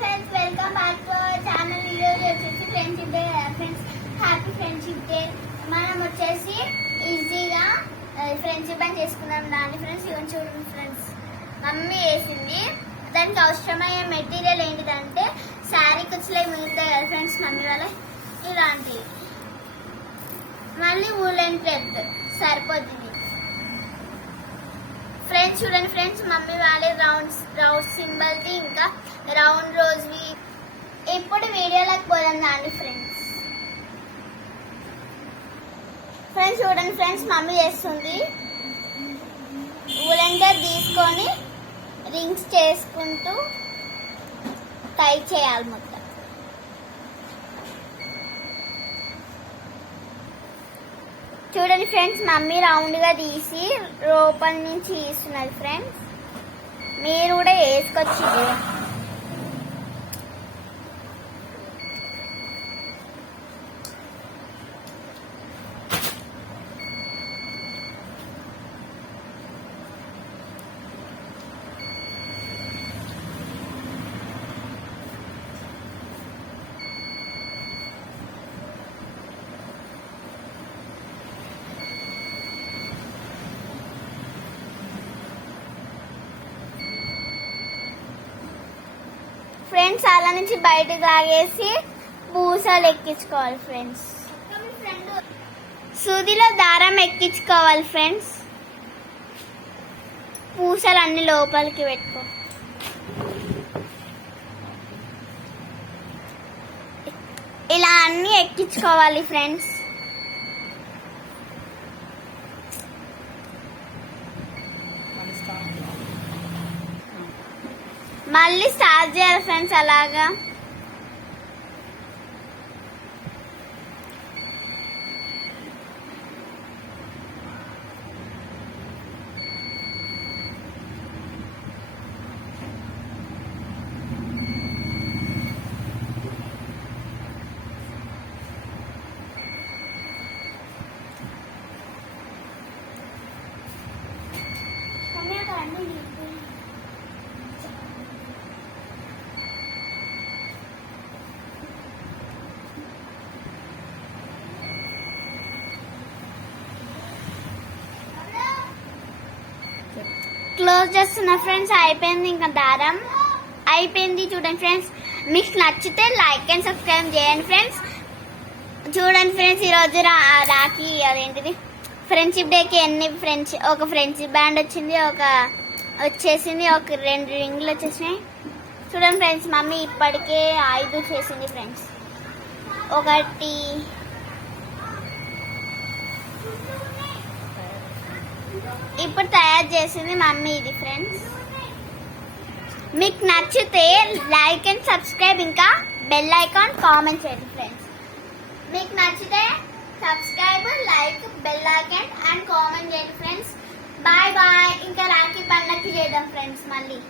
Friends, welcome back to our channel. ఈరోజు వచ్చేసి friendship day. Friends, happy friendship day. మనం వచ్చేసి ఈజీగా ఫ్రెండ్షిప్ అని చేసుకున్నాం దాన్ని. ఫ్రెండ్స్, ఇవన్నీ చూడండి ఫ్రెండ్స్, మమ్మీ వేసింది. దానికి అవసరమయ్యే మెటీరియల్ ఏంటిదంటే శారీ కుచ్చులే మిగులుతాయి కదా ఫ్రెండ్స్, మమ్మీ వాళ్ళ ఇలాంటివి. మళ్ళీ వూలెన్ థ్రెడ్ సరిపోతుంది ఫ్రెండ్స్. చూడండి ఫ్రెండ్స్, మమ్మీ వాళ్ళే రౌండ్ సింబల్ది ఇంకా రౌండ్ రోజువి. ఇప్పుడు వీడియోలోకి పోదాం దాన్ని ఫ్రెండ్స్. చూడండి ఫ్రెండ్స్, మమ్మీ చేస్తుంది. వూలెన్ థ్రెడ్ తీసుకొని రింగ్స్ చేసుకుంటూ టై చేయాలి మొత్తం. చూడండి ఫ్రెండ్స్, మమ్మీ రౌండ్ గా తీసి లోపల నుంచి తీస్తున్నది ఫ్రెండ్స్. మీరు కూడా వేసుకొచ్చి ఫ్రెండ్స్. అలా నుంచి బయటకు లాగేసి పూసలు ఎక్కించుకోవాలి ఫ్రెండ్స్. సూదిలో దారం ఎక్కించుకోవాలి ఫ్రెండ్స్. పూసలు అన్ని లోపలికి పెట్టుకో. ఇలా అన్ని ఎక్కించుకోవాలి ఫ్రెండ్స్. మళ్ళీ స్టార్ట్ చేయాలి ఫ్రెండ్స్ అలాగా. క్లోజ్ చేస్తున్నా ఫ్రెండ్స్. అయిపోయింది, ఇంకా దారం అయిపోయింది. చూడండి ఫ్రెండ్స్, మీకు నచ్చితే లైక్ అండ్ సబ్స్క్రైబ్ చేయండి ఫ్రెండ్స్. చూడండి ఫ్రెండ్స్, ఈరోజు రాఖీ అదేంటిది ఫ్రెండ్షిప్ డేకి ఒక ఫ్రెండ్షిప్ బ్యాండ్ వచ్చింది, ఒక 2 రింగులు వచ్చేసినాయి. చూడండి ఫ్రెండ్స్, మమ్మీ ఇప్పటికే 5 చేసింది ఫ్రెండ్స్. ఒకటి ఇప్పుడు తయారు చేసింది మమ్మీ ఇది ఫ్రెండ్స్. మీకు నచ్చితే లైక్ అండ్ సబ్స్క్రైబ్ ఇంకా బెల్ ఐకాన్ కామెంట్ చేయండి ఫ్రెండ్స్. మీకు నచ్చితే subscribe, like, bell icon and comment చేయండి ఫ్రెండ్స్. Bye bye. ఇంకా రాఖీ పండగకి చేద్దాం ఫ్రెండ్స్ మళ్ళీ.